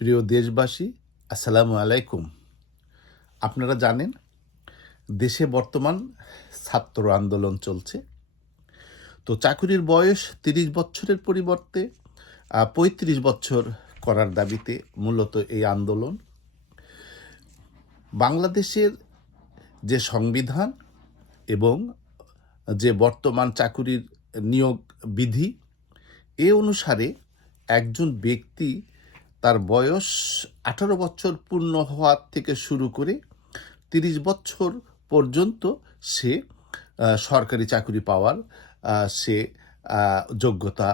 প্রিয় দেশবাসী, আসসালামু আলাইকুম। আপনারা জানেন দেশে বর্তমান ছাত্র আন্দোলন চলছে। তো চাকুরির বয়স ৩০ বছরের পরিবর্তে ৩৫ বছর করার দাবিতে মূলত এই আন্দোলন। বাংলাদেশের যে সংবিধান এবং যে বর্তমান চাকুরির নিয়োগ বিধি এ অনুসারে একজন ব্যক্তি তার বয়স ১৮ বছর পূর্ণ হওয়ার থেকে শুরু করে ৩০ বছর পর্যন্ত সে সরকারি চাকরি পাওয়ার সে যোগ্যতা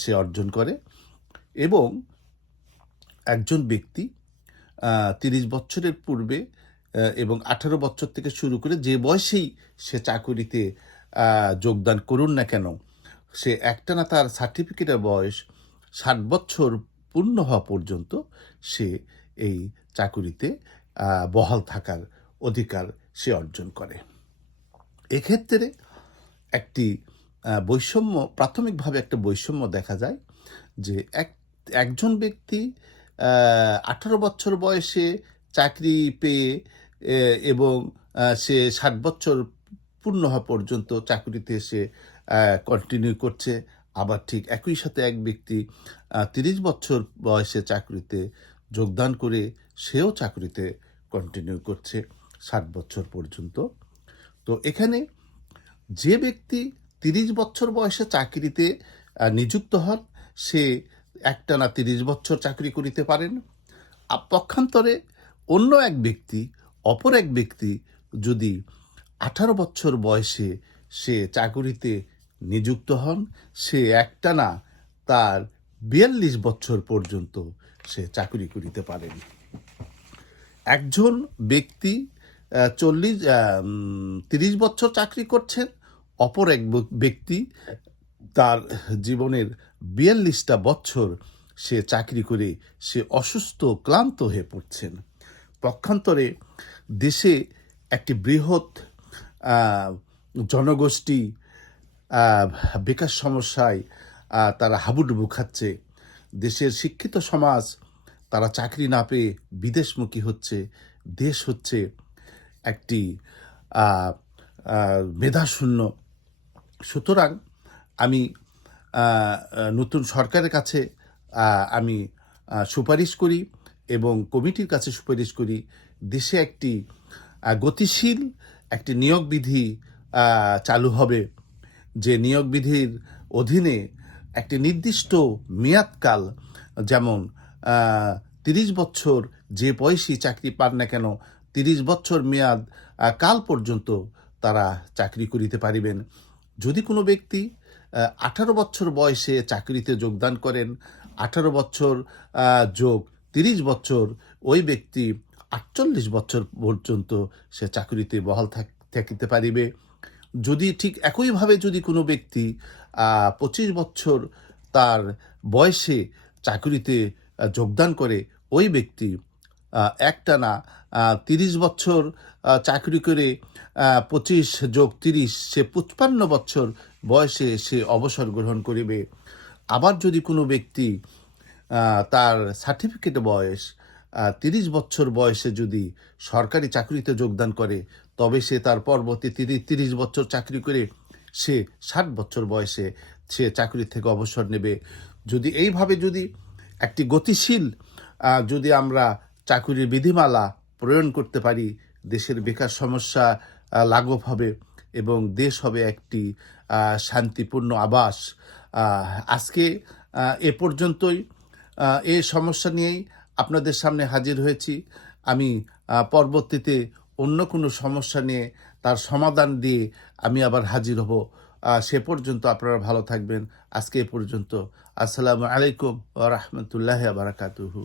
সে অর্জন করে এবং একজন ব্যক্তি ৩০ বছরের পূর্বে এবং ১৮ বছর থেকে শুরু করে যে বয়সেই সে চাকুরিতে যোগদান করুন না কেন, সে একটানা তার সার্টিফিকেটের বয়স ৬০ বছর পূর্ণ হওয়া পর্যন্ত সে এই চাকুরিতে বহাল থাকার অধিকার সে অর্জন করে। এক্ষেত্রে একটি বৈষম্য, প্রাথমিকভাবে একটা বৈষম্য দেখা যায় যে একজন ব্যক্তি ১৮ বছর বয়সে চাকরি পেয়ে এবং সে ৬০ বছর পূর্ণ হওয়া পর্যন্ত চাকরিতে সে কন্টিনিউ করছে, আবার ঠিক একই সাথে এক ব্যক্তি ৩০ বছর বয়সে চাকরিতে যোগদান করে সেও চাকরিতে কন্টিনিউ করছে ৬০ বছর পর্যন্ত। তো এখানে যে ব্যক্তি ৩০ বছর বয়সে চাকরিতে নিযুক্ত হন সে একটানা ৩০ বছর চাকরি করিতে পারেন। পক্ষান্তরে অন্য এক ব্যক্তি, অপর এক ব্যক্তি যদি ১৮ বছর বয়সে সে চাকরিতে নিযুক্ত হন, সে একটানা তার ৪২ বছর পর্যন্ত সে চাকরি করিতে পারেন। একজন ব্যক্তি ৩০ বছর চাকরি করছেন, অপর এক ব্যক্তি তার জীবনের ৪২টা বছর সে চাকরি করে সে অসুস্থ, ক্লান্ত হয়ে পড়ছেন। পক্ষান্তরে দেশে একটি বৃহৎ জনগোষ্ঠী বেকার সমস্যায় তারা হাবুডুবু খাচ্ছে। দেশের শিক্ষিত সমাজ তারা চাকরি না পেয়ে বিদেশমুখী হচ্ছে। দেশ হচ্ছে একটি মেধাশূন্য। সুতরাং আমি নতুন সরকারের কাছে আমি সুপারিশ করি এবং কমিটির কাছে সুপারিশ করি, দেশে একটি গতিশীল একটি নিয়োগ বিধি চালু হবে, যে নিয়োগ বিধির অধীনে একটি নির্দিষ্ট মেয়াদকাল, যেমন ৩০ বছর যে বয়সী চাকরি পান না কেন ৩০ বছর মেয়াদ কাল পর্যন্ত তারা চাকরি করিতে পারিবেন। যদি কোনো ব্যক্তি ১৮ বছর বয়সে চাকরিতে যোগদান করেন, ১৮ বছর যোগ ৩০ বছর, ওই ব্যক্তি ৪৮ বছর পর্যন্ত সে চাকরিতে বহাল থাকিতে পারিবে। যদি ঠিক একইভাবে যদি কোনো ব্যক্তি ২৫ বছর তার বয়সে চাকরিতে যোগদান করে, ওই ব্যক্তি একটানা ৩০ বছর চাকরি করে ২৫ যোগ ৩০ সে ৫৫ বছর বয়সে সে অবসর গ্রহণ করিবে। আবার যদি কোনো ব্যক্তি তার সার্টিফিকেট বয়স ৩০ বছর বয়সে যদি সরকারি চাকরিতে যোগদান করে, তবে সে তার পরবর্তী ৩০ বছর চাকরি করে সে ৬০ বছর বয়সে সে চাকরি থেকে অবসর নেবে। যদি এইভাবে যদি একটি গতিশীল যদি আমরা চাকরির বিধিমালা প্রণয়ন করতে পারি, দেশের বেকার সমস্যা লাঘব হবে এবং দেশ হবে একটি শান্তিপূর্ণ আবাস। আজকে এ পর্যন্তই। এই সমস্যা নিয়েই আপনাদের সামনে হাজির হয়েছি। আমি পরবর্তীতে অন্য কোনো সমস্যা নিয়ে তার সমাধান দিয়ে আমি আবার হাজির হব। সে পর্যন্ত আপনারা ভালো থাকবেন। আজকে এ পর্যন্ত। আসসালামু আলাইকুম ওয়া রাহমাতুল্লাহি ওয়া বারাকাতুহু।